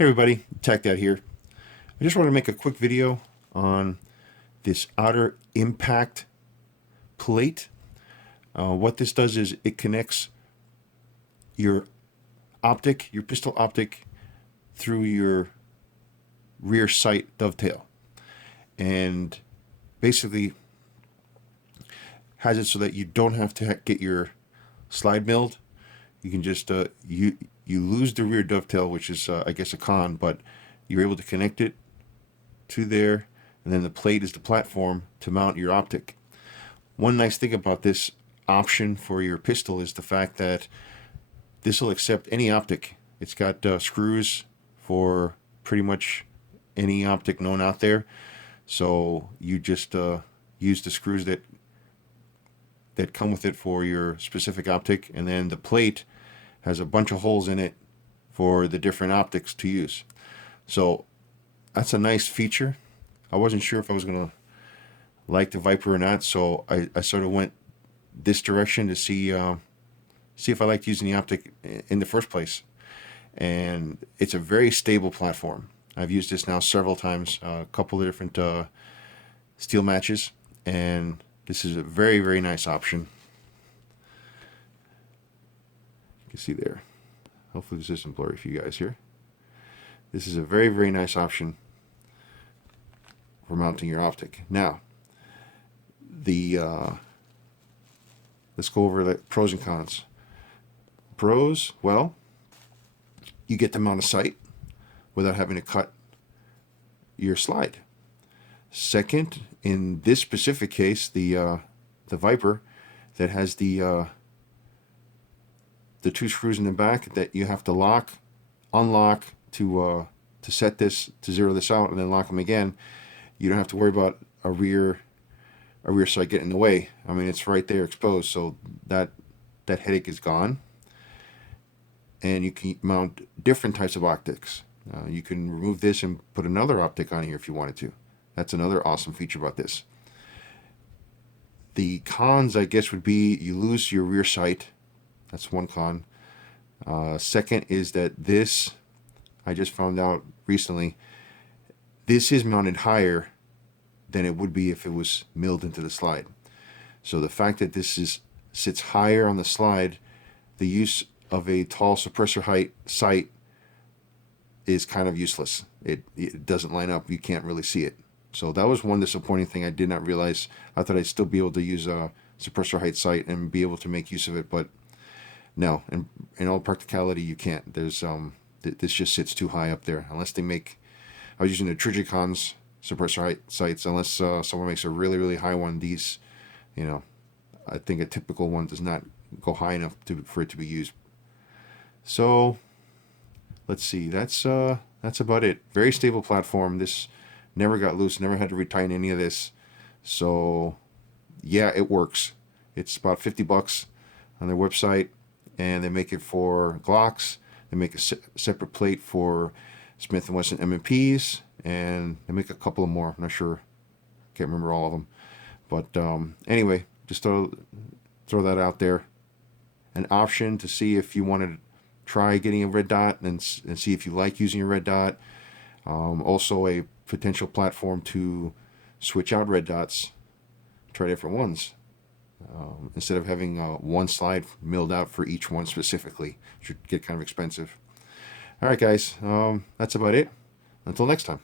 Hey everybody, Tech Dad here. I just want to make a quick video on this Outerimpact plate. What this does is it connects your pistol optic, through your rear sight dovetail, and basically has it so that you don't have to get your slide milled. You can just you lose the rear dovetail, which is I guess a con, but you're able to connect it to there, and then the plate is the platform to mount your optic. One nice thing about this option for your pistol is the fact that this will accept any optic. It's got screws for pretty much any optic known out there, so you just use the screws that come with it for your specific optic, and then the plate has a bunch of holes in it for the different optics to use. So that's a nice feature. I wasn't sure if I was gonna like the Viper or not, so I sort of went this direction to see if I liked using the optic in the first place. And it's a very stable platform. I've used this now several times, a couple of different steel matches, and this is a very, very nice option. You can see there. Hopefully this isn't blurry for you guys here. This is a very, very nice option for mounting your optic. Now, let's go over the pros and cons. Pros, well, you get to mount a sight without having to cut your slide. Second, in this specific case, the Viper that has the two screws in the back that you have to lock, unlock to set this, to zero this out, and then lock them again. You don't have to worry about a rear sight getting in the way. I mean, it's right there exposed, so that headache is gone. And you can mount different types of optics. You can remove this and put another optic on here if you wanted to. That's another awesome feature about this. The cons, I guess, would be you lose your rear sight. That's one con. Second is that this, I just found out recently, this is mounted higher than it would be if it was milled into the slide. So the fact that this sits higher on the slide, the use of a tall suppressor height sight is kind of useless. It doesn't line up. You can't really see it. So that was one disappointing thing I did not realize. I thought I'd still be able to use a suppressor height sight and be able to make use of it, but no, in all practicality, you can't. There's this just sits too high up there. Unless they make, I was using the Trigicon's suppressor height sights. Unless someone makes a really, really high one, these, I think a typical one does not go high enough for it to be used. So let's see. That's about it. Very stable platform. This never got loose. Never had to retighten any of this. So yeah, it works. It's about $50 on their website. And they make it for Glocks. They make a separate plate for Smith & Wesson M&Ps, and they make a couple of more. I'm not sure. Can't remember all of them. But anyway, just throw that out there. An option to see if you want to try getting a red dot and see if you like using a red dot. Also a potential platform to switch out red dots. Try different ones. Instead of having one slide milled out for each one specifically, which would get kind of expensive. All right, guys, that's about it. Until next time.